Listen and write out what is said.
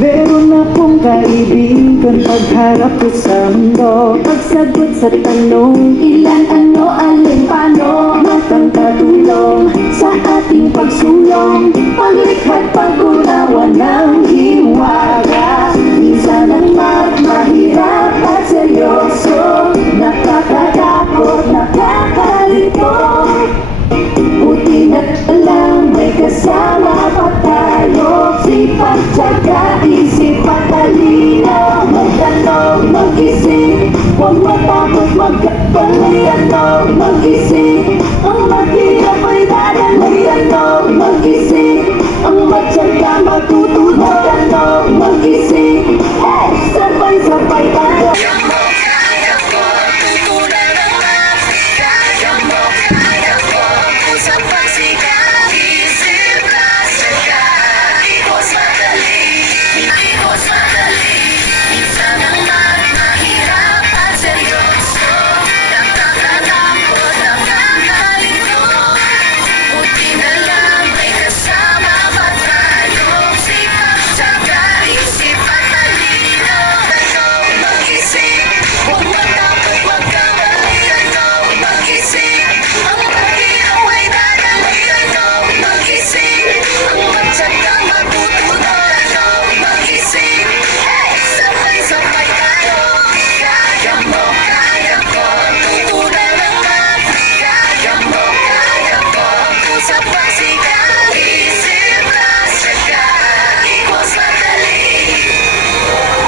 Meron na pong kaibigan pagharap ko sa mundo. Pagsagot sa tanong, ilan, ano, alin, paano, matang katulong sa ating pagsulong, paglikha't pag-unawa ng hiwaga. Minsan ang mahirap at seryoso, nakakatakot, nakakalito. Buti na lang